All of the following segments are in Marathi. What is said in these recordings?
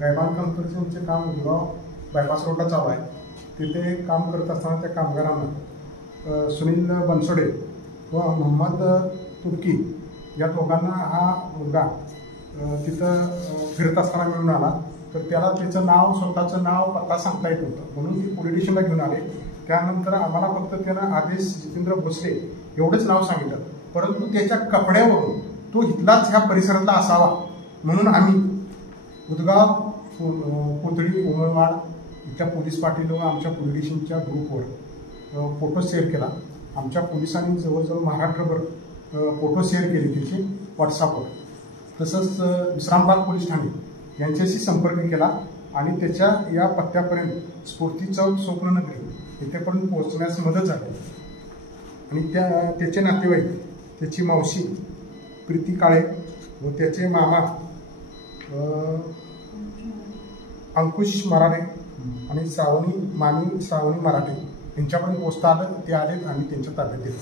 गायबान कंपनीचे काम उदगाव बायपास रोडला चालू आहे. तिथे काम करत असताना त्या कामगारांना सुनील बनसोडे व मोहम्मद तुर्की या दोघांना हा मुलगा तिथं फिरत असताना मिळून आला. तर त्याला त्याचं नाव, स्वतःचं नाव, पत्ता सांगता येत होतं, म्हणून ती पोलीस स्टेशनला घेऊन आले. त्यानंतर आम्हाला फक्त त्यानं आदेश जितेंद्र भोसले एवढंच नाव सांगितलं, परंतु त्याच्या कपड्यावरून तो इथलाच ह्या परिसरातला असावा म्हणून आम्ही उदगाव, कोथळी, उमरवाड इथल्या पोलीस पाटील व आमच्या पोलीस स्टेशनच्या ग्रुपवर फोटो शेअर केला. आमच्या पोलिसांनी जवळजवळ महाराष्ट्रभर फोटो शेअर केले त्याचे व्हॉट्सअपवर. तसंच विश्रामबाग पोलीस ठाणे यांच्याशी संपर्क केला आणि त्याच्या या पत्त्यापर्यंत स्फूर्ती चौक स्वप्ननगरी इथेपर्यंत पोहोचण्यास मदत झाली. आणि त्याचे नातेवाईक, त्याची मावशी प्रीती काळे व त्याचे मामा अंकुश मराठे आणि मामी श्रावणी मराठे यांच्यापर्यंत पोहोचता आलं. ते आलेत आणि त्यांच्या ताब्यात दिलं.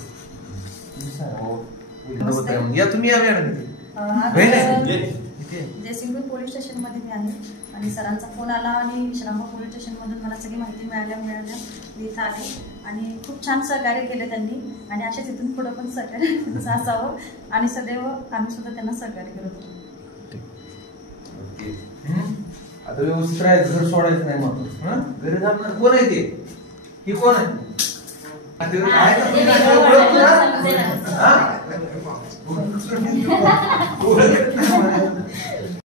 जयसिंगपूर पोलीस स्टेशनमध्ये मी आहे आणि सरांचा फोन आला आणि विश्रामबाग पोलीस स्टेशनमधून मला सगळी माहिती मिळाल्या मी इथं आले आणि खूप छान सहकार्य केले त्यांनी आणि असेच इथून पुढं पण सहकार्य असावं आणि सदैव आम्ही सुद्धा त्यांना सहकार्य करत होतो. आता व्यवस्थित राहायचं, घर सोडायचं नाही. मग घरी जाणार कोण आहे ते? ही कोण आहे?